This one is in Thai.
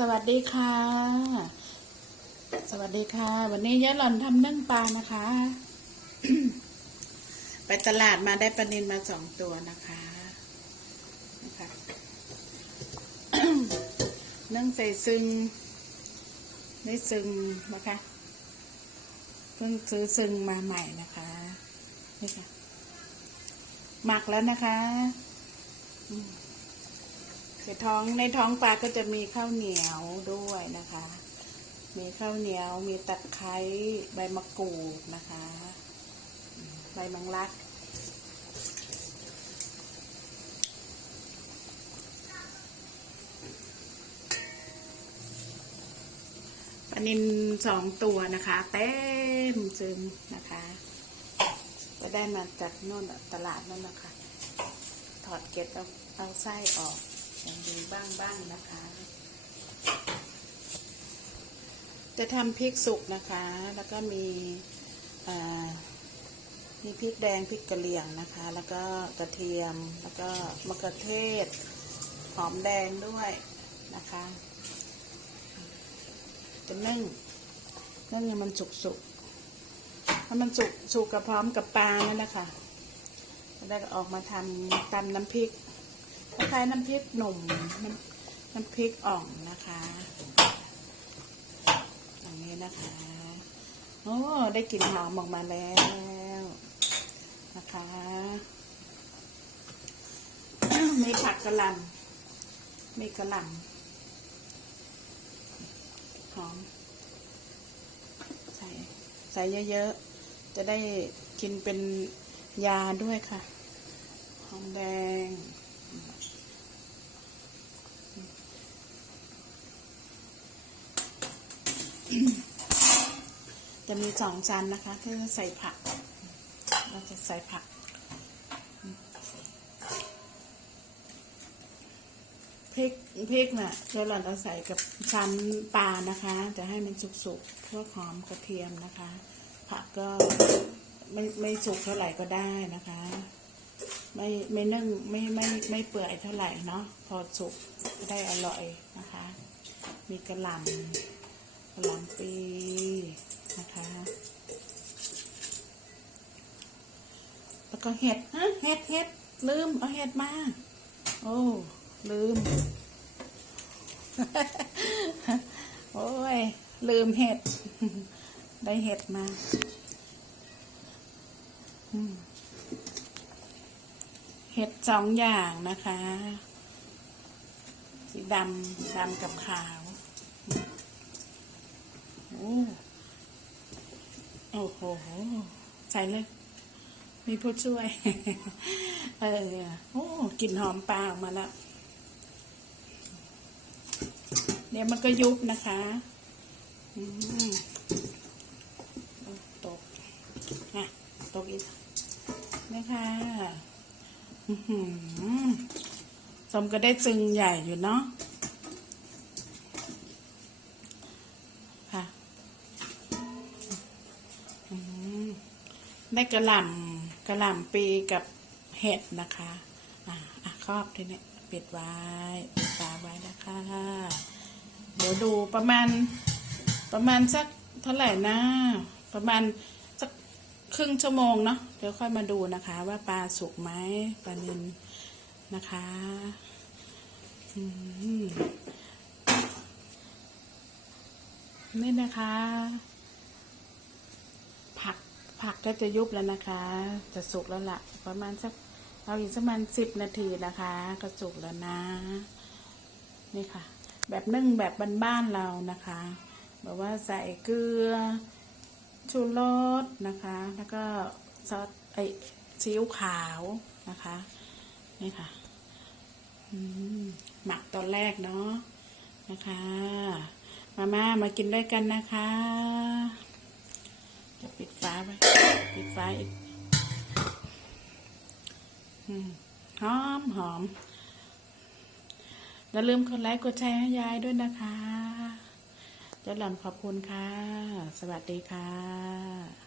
สวัสดีค่ะ สวัสดีค่ะ วันนี้ยายหล่อนทำนึ่งปลานะคะ ไปตลาดมาได้ปลานินมาสองตัวนะคะนะคะนึ่งใส่ซึ่งได้ซึ่งนะคะเพิ่งซื้อซึ่งมาใหม่นะคะนี่ค่ะหมักแล้วนะคะ ในท้องในท้องปลาก็จะมีข้าวเหนียวด้วยนะคะ มีข้าวเหนียว มีตะไคร้ใบมะกรูดนะคะ ใบมังลักปลานินสองตัวนะคะ เต็มจึงนะคะ ก็ได้มาจากโน่นตลาดนั่นนะคะ ถอดเกล็ดเอาเอาไส้ออก ย่างดีบ้างบ้างๆนะคะ จะทำพริกสุกนะคะ แล้วก็มีมีพริกแดงพริกกระเหรี่ยงนะคะ แล้วก็กระเทียมแล้วก็มะเขือเทศ หอมแดงด้วยนะคะ จะนึ่งนึ่งให้มันสุกสุกๆถ้ามันสุกสุกกับพร้อมกับปลาเนั่ยนะคะแล้วก็ออกมาทำตำน้ำพริก คล้ายๆน้ำพริกหนุ่มน้ำน้ำพริกอ่องนะคะอย่างนี้นะคะโอ้ได้กลิ่นหอมออกมาแล้วนะคะมีผักกระหล่ำมีกระหล่ำหอมใส่ใส่เยอะๆ จะได้กินเป็นยาด้วยค่ะ หอมแดง จะมีสองจานนะคะที่ใส่ผัก เราจะใส่ผัก พริกพริกน่ะเวลาเราใส่กับชั้นปลานะคะ จะให้มันสุกๆเพื่อหอมกระเทียมนะคะ ผักก็ไม่ไม่สุกเท่าไหร่ก็ได้นะคะ ไม่ไม่นึ่งไม่ไม่ไม่เปื่อยเท่าไหร่เนาะพอสุกได้อร่อยนะคะ มีกระหล่ำ กะหล่ำปีนะคะ แล้วก็เห็ดฮะเห็ดเห็ดลืม เอาเห็ดมา โอ้ ลืม โอ้ย ลืมเห็ด ได้เห็ดมาเห็ดสองอย่างนะคะ สีดำดำกับขาว โอ้โห ใส่เลย มีผู้ช่วย เออ โอ้กลิ่นหอมปลาออกมาแล้ว เดี๋ยวมันก็ยุบนะคะตกอะตกอีกนะคะสมก็ได้จึงใหญ่อยู่เนาะค่ะ ได้กระหล่ำกระหล่ำปีกับเห็ดนะคะอะอะครอบทีนี้ปิดไว้ปิดฝาไว้นะคะ เดี๋ยวดูประมาณประมาณสักเท่าไหร่นะ ประมาณสักครึ่งชั่วโมงเนาะเดี๋ยวค่อยมาดูนะคะ ว่าปลาสุกไหมปลานินนะคะนี่นะคะ ผักก็จะยุบแล้วนะคะ จะสุกแล้วละ่ะ ประมาณสักเอาอีกสักประมาณสิบนาทีนะคะ ก็สุกแล้วนะ นี่ค่ะ แบบนึ่งแบบบ้านๆเรานะคะแบบว่าใส่เกลือชูรสนะคะ แล้วก็ซอสไอซีอิ๊วขาวนะคะ นี่ค่ะหมักตอนแรกเนาะนะคะ มาม่ามากินด้วยกันนะคะ จะปิดฟ้าไว้ปิดฟ้าอีกหอมหอมอย่าลืมกดไลค์กดแชร์ให้ยายด้วยนะคะเจะหล่อนขอบคุณค่ะ สวัสดีค่ะ